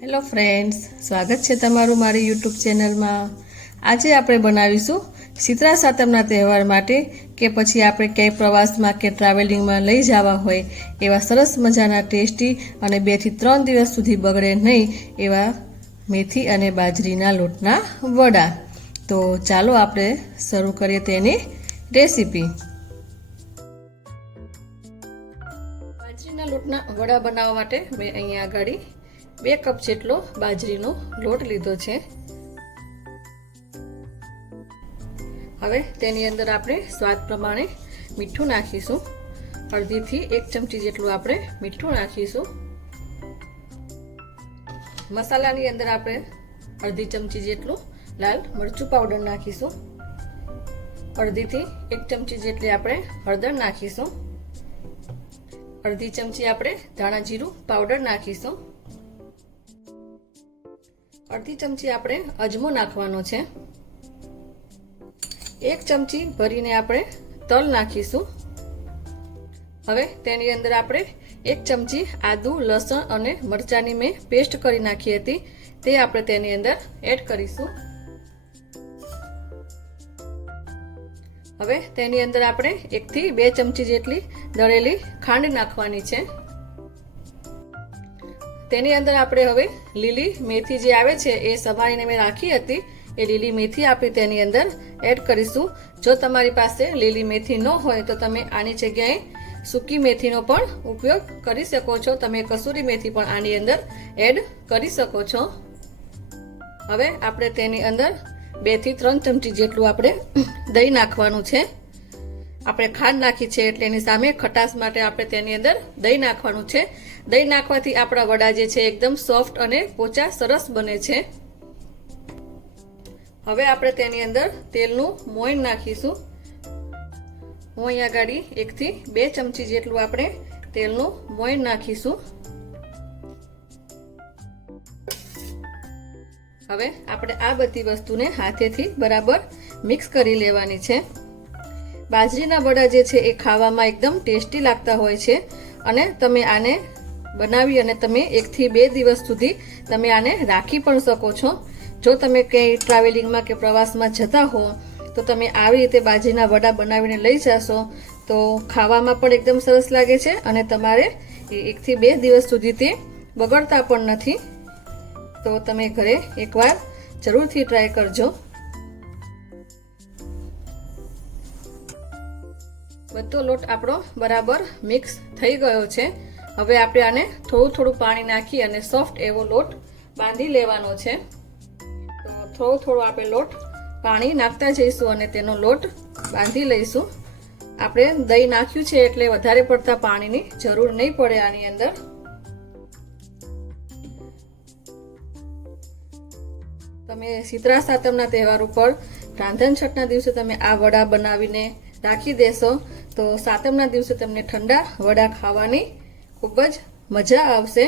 Hello friends, સ્વાગત છે તમારું મારી યુટ્યુબ ચેનલમાં। આજે આપણે બનાવીશું શીતળા સાતમના તહેવાર માટે કે પછી આપણે ક્યાંય પ્રવાસમાં કે ટ્રાવેલિંગમાં લઈ જવા હોય એવા સરસ મજાના ટેસ્ટી અને 2 થી 3 દિવસ સુધી બગડે નહીં એવા મેથી અને બાજરીના લોટના વડા। તો ચાલો આપણે શરૂ કરીએ તેની રેસીપી। બાજરીના લોટના વડા બનાવવા માટે મેં અહીંયા આગળ 2 કપ જેટલો બાજરીનો લોટ લીધો છે। હવે તેની અંદર આપણે સ્વાદ પ્રમાણે મીઠું નાખીશું। અડધી થી 1 ચમચી જેટલું આપણે મીઠું નાખીશું। મસાલાની અંદર આપણે અડધી ચમચી જેટલું લાલ મરચું પાવડર નાખીશું। અડધી થી 1 ચમચી જેટલી આપણે હળદર નાખીશું। અડધી ચમચી આપણે ધાણા જીરું પાવડર નાખીશું। અડધી ચમચી આપણે અજમો નાખવાનો છે। 1 ચમચી ભરીને આપણે તલ નાખીશું। હવે તેની અંદર આપણે 1 ચમચી આદુ લસણ અને મરચાંની મેં પેસ્ટ કરી નાખી હતી તે આપણે તેની અંદર એડ કરીશું। હવે તેની અંદર આપણે 1 થી 2 ચમચી જેટલી દળેલી ખાંડ નાખવાની છે। તેની અંદર આપણે હવે લીલી મેથી જે આવે છે એ સમારીને મેં રાખી હતી એ લીલી મેથી આપણે તેની અંદર એડ કરીશું। જો તમારી પાસે લીલી મેથી ન હોય તો તમે આની જગ્યાએ સૂકી મેથીનો પણ ઉપયોગ કરી શકો છો। તમે કસૂરી મેથી પણ આની અંદર એડ કરી શકો છો। હવે આપણે તેની અંદર 2 થી 3 ચમચી જેટલું આપણે દહીં નાખવાનું છે। આપણે ખાંડ નાખી છે એટલે એની સામે ખટાશ માટે આપણે તેની અંદર દહીં નાખવાનું છે। દહીં નાખવાથી આપણા વડા જે છે એકદમ સોફ્ટ અને પોચા સરસ બને છે। હવે આપણે તેની અંદર તેલનું મોઈન નાખીશું। હું અહીંયા ગાડી 1 થી 2 ચમચી જેટલું આપણે તેલનું મોઈન નાખીશું। હવે આપણે આ બધી વસ્તુને હાથેથી બરાબર મિક્સ કરી લેવાની છે। બાજરીના વડા જે છે એ ખાવામાં એકદમ ટેસ્ટી લાગતા હોય છે અને તમે આને બનાવી અને તમે 1 થી 2 દિવસ સુધી તમે આને રાખી પણ શકો છો। જો તમે ક્યાંય ટ્રાવેલિંગમાં કે પ્રવાસમાં જતા હો તો તમે આવી રીતે બાજરીના વડા બનાવીને લઈ જશો તો ખાવામાં પણ એકદમ સરસ લાગે છે અને તમારે 1 થી 2 દિવસ સુધી તે બગડતા પણ નથી। તો તમે ઘરે એકવાર જરૂરથી ટ્રાય કરજો। બધો લોટ આપણો બરાબર મિક્સ થઈ ગયો છે। હવે આપણે આને થોડું થોડું પાણી નાખી અને સોફ્ટ એવો લોટ બાંધી લેવાનો છે। તો થોડું થોડું આપણે લોટ પાણી નાખતા જઈશું અને તેનો લોટ બાંધી લઈશું। આપણે દહીં નાખ્યું છે એટલે વધારે પડતા પાણીની જરૂર નહીં પડે આની અંદર। તમે શીતળા સાતમના તહેવાર ઉપર રાંધણ છઠના દિવસે તમે આ વડા બનાવીને રાખી દેશો તો સાતમના દિવસે તમને ઠંડા વડા ખાવાની ખૂબ જ મજા આવશે।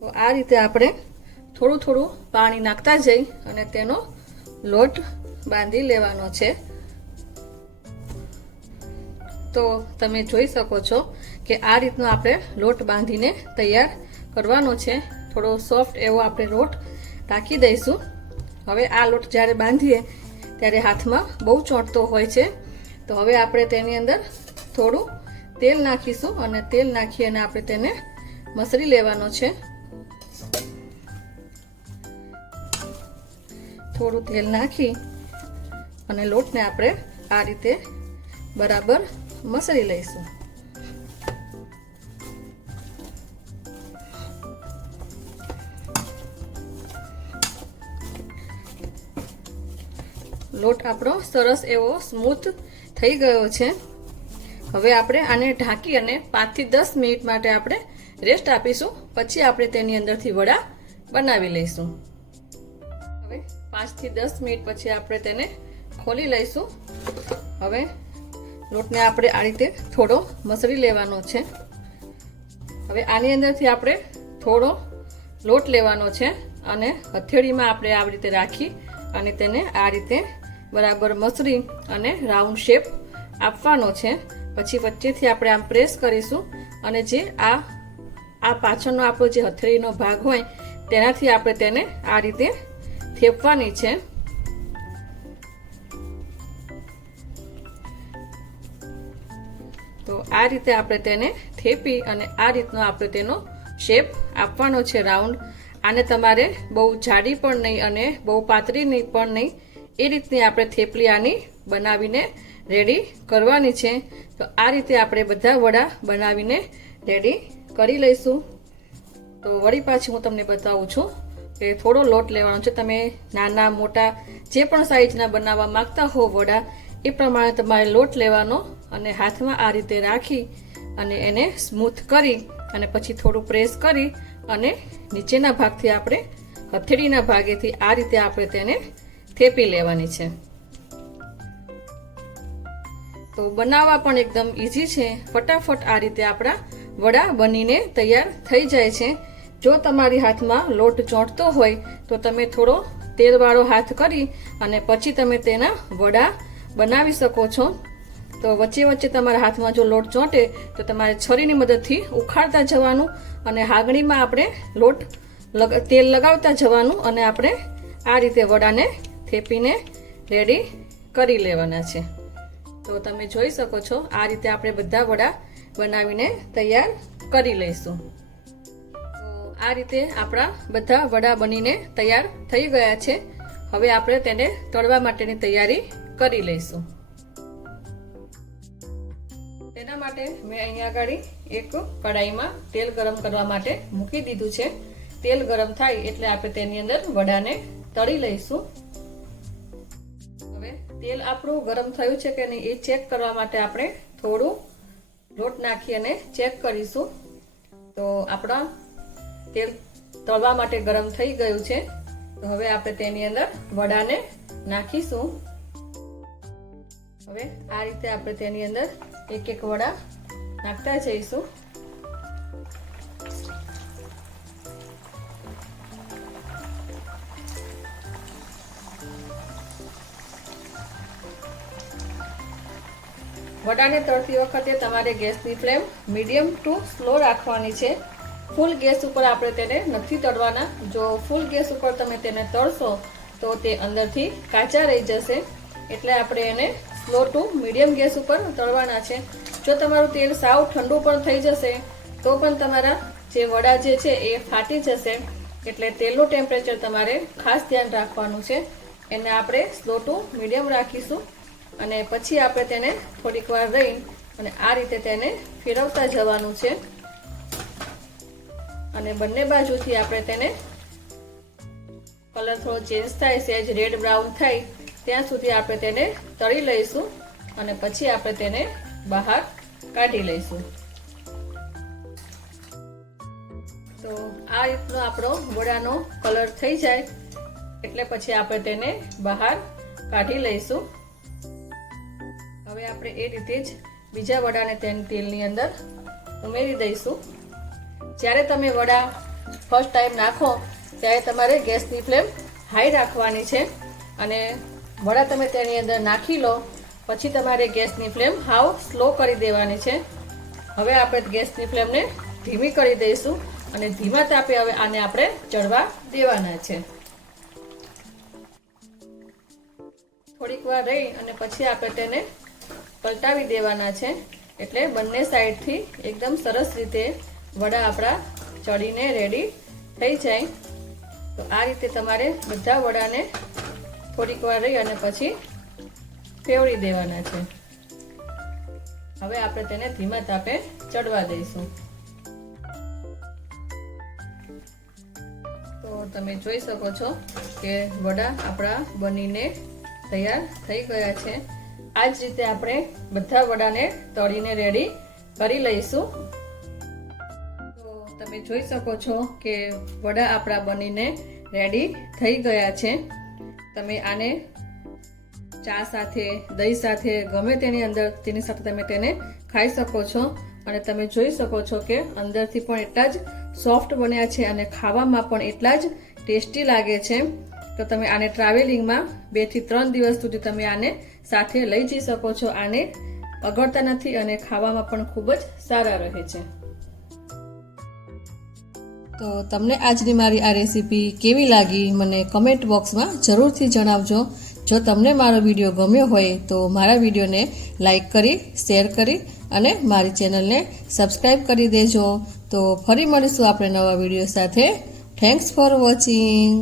તો આ રીતે આપણે થોડું થોડું પાણી નાખતા જઈ અને તેનો લોટ બાંધી લેવાનો છે। તો તમે જોઈ શકો છો કે આ રીતનો આપણે લોટ બાંધીને તૈયાર કરવાનો છે। થોડો સોફ્ટ એવો આપણે લોટ રાખી દઈશું। હવે આ લોટ જ્યારે બાંધીએ ત્યારે હાથમાં બહુ ચોંટતો હોય છે તો હવે આપણે તેની અંદર થોડું તેલ નાખીશું અને તેલ નાખી અને આપણે તેને મસળી લેવાનો છે। થોડું તેલ નાખી અને લોટને આપણે આ રીતે બરાબર મસળી લઈશું। લોટ આપણો સરસ એવો સ્મૂથ થઈ ગયો છે। હવે આપણે આને ઢાંકી અને 5 થી 10 મિનિટ માટે આપણે રેસ્ટ આપીશું। પછી આપણે તેની અંદરથી વડા બનાવી લઈશું। હવે 5 થી 10 મિનિટ પછી આપણે તેને ખોલી લઈશું। હવે લોટને આપણે આ રીતે થોડો મસળી લેવાનો છે। હવે આની અંદરથી આપણે થોડો લોટ લેવાનો છે અને હથેળીમાં આપણે આવી રીતે રાખી અને તેને આ રીતે બરાબર મસળી અને રાઉન્ડ શેપ આપવાનો છે। પછી વચ્ચેથી આપણે આમ પ્રેસ કરીશું અને જે આ આ પાછળનો આપણો જે હથેળીનો ભાગ હોય તેનાથી આપણે તેને આ રીતે થેપવાની છે. તો આ રીતે આપણે તેને થેપી અને આ રીતનો આપણે તેનો શેપ આપવાનો છે રાઉન્ડ. આને તમારે બહુ જાડી પણ નહીં અને બહુ પાતળી નહીં પણ નહીં, એ રીતની આપણે થેપલી આની બનાવીને રેડી કરવાની છે. તો આ રીતે આપણે બધા વડા બનાવીને રેડી કરી લઈશું. તો વળી પાછી હું તમને બતાવું છું કે થોડો લોટ લેવાનો છે. તમે નાના મોટા જે પણ સાઈઝના બનાવવા માંગતા હો વડા, એ પ્રમાણે તમારે લોટ લેવાનો અને હાથમાં આ રીતે રાખી અને એને સ્મૂથ કરી અને પછી થોડું પ્રેસ કરી અને નીચેના ભાગથી આપણે હથેળીના ભાગેથી આ રીતે આપણે તેને થેપી લેવાની છે. તો બનાવવા પણ એકદમ ઈઝી છે. ફટાફટ આ રીતે આપણા વડા બનીને તૈયાર થઈ જાય છે. જો તમારી હાથમાં લોટ ચોંટતો હોય તો તમે થોડો તેલવાળો હાથ કરી અને પછી તમે તેના વડા બનાવી શકો છો. તો વચ્ચે વચ્ચે તમારા હાથમાં જો લોટ ચોંટે તો તમારે છરીની મદદથી ઉખાડતા જવાનું અને હાગણીમાં આપણે તેલ લગાવતા જવાનું અને આપણે આ રીતે વડાને થેપીને રેડી કરી લેવાના છે. તો તમે જોઈ શકો છો આ રીતે આપણે બધા વડા બનાવીને તૈયાર કરી લઈશું. તો આ રીતે આપણા બધા વડા બનીને તૈયાર થઈ ગયા છે. હવે આપણે તેને તળવા માટેની તૈયારી કરી લઈશું. તેના માટે મેં અહીંયા આગળ એક કડાઈમાં તેલ ગરમ કરવા માટે મૂકી દીધું છે. તેલ ગરમ થાય એટલે આપણે તેની અંદર વડાને તળી લઈશું. હવે તેલ આપણું ગરમ થયું છે કે નહીં એ ચેક કરવા માટે આપણે થોડું લોટ નાખી અને ચેક કરીશું. તો આપણા તેલ તળવા માટે ગરમ થઈ ગયું છે. તો હવે આપણે તેની અંદર વડાને નાખીશું. હવે આ રીતે આપણે તેની અંદર એક એક વડા નાખતા જઈશું. વડાને તળતી વખતે તમારે ગેસની ફ્લેમ મીડિયમ ટુ સ્લો રાખવાની છે. ફૂલ ગેસ ઉપર આપણે તેને નથી તળવાના. જો ફૂલ ગેસ ઉપર તમે તેને તળશો તો તે અંદરથી કાચા રહી જશે. એટલે આપણે એને સ્લો ટુ મીડિયમ ગેસ ઉપર તળવાના છે. જો તમારું તેલ સાવ ઠંડુ પણ થઈ જશે તો પણ તમારા જે વડા જે છે એ ફાટી જશે. એટલે તેલનું ટેમ્પરેચર તમારે ખાસ ધ્યાન રાખવાનું છે. એને આપણે સ્લો ટુ મીડિયમ રાખીશું અને પછી આપણે તેને થોડીક વાર રહી અને આ રીતે તેને ફેરવતા જવાનું છે. અને બંને બાજુથી આપણે તેને કલર થોડો ચેન્જ થાય, સહેજ રેડ બ્રાઉન થાય ત્યાં સુધી આપણે તેને તળી લઈશું અને પછી આપણે તેને બહાર કાઢી લઈશું. તો આ રીતનો આપણો વડાનો કલર થઈ જાય એટલે પછી આપણે તેને બહાર કાઢી લઈશું. હવે આપણે એ રીતે જ બીજા વડાને તેલની અંદર ઉમેરી દઈશું. જ્યારે તમે વડા ફર્સ્ટ ટાઈમ નાખો ત્યારે તમારે ગેસની ફ્લેમ હાઈ રાખવાની છે અને વડા તમે તેની અંદર નાખી લો પછી તમારે ગેસની ફ્લેમ હાવ સ્લો કરી દેવાની છે. હવે આપણે ગેસની ફ્લેમને ધીમી કરી દઈશું અને ધીમા તાપે હવે આને આપણે ચડવા દેવાના છે. થોડીક વાર રહી અને પછી આપણે તેને પલટાવી દેવાના છે. એટલે બંને સાઈડથી એકદમ સરસ રીતે વડા આપણા ચડીને રેડી થઈ જાય. તો આ રીતે તમારે બધા વડાને થોડીક વાર રહી અને પછી ફેવરી દેવાના છે. હવે આપણે તેને ધીમા તાપે ચડવા દઈશું. તો તમે જોઈ શકો છો કે વડા આપણા બનીને તૈયાર થઈ ગયા છે. આ જ રીતે આપણે બધા વડાને તળીને રેડી કરી લઈશું. તો તમે જોઈ શકો છો કે વડા આપણા બનીને રેડી થઈ ગયા છે. તમે આને ચા સાથે, દહીં સાથે, ગમે તેની સાથે તમે તેને ખાઈ શકો છો. અને તમે જોઈ શકો છો કે અંદરથી પણ એટલા જ સોફ્ટ બન્યા છે અને ખાવામાં પણ એટલા જ ટેસ્ટી લાગે છે. તો તમે આને ટ્રાવેલિંગમાં 2 થી 3 દિવસ સુધી તમે આને સાથે લઈ જઈ શકો છો. આને બગડતા નથી અને ખાવામાં પણ ખૂબ જ સારા રહે છે. તો તમને આજની મારી આ રેસીપી કેવી લાગી મને કમેન્ટ બોક્સમાં જરૂરથી જણાવજો. જો તમને મારો વિડીયો ગમ્યો હોય તો મારા વિડીયોને લાઈક કરી, શેર કરી અને મારી ચેનલને સબસ્ક્રાઈબ કરી દેજો. તો ફરી મળીશું આપણે નવા વિડીયો સાથે. Thanks for watching.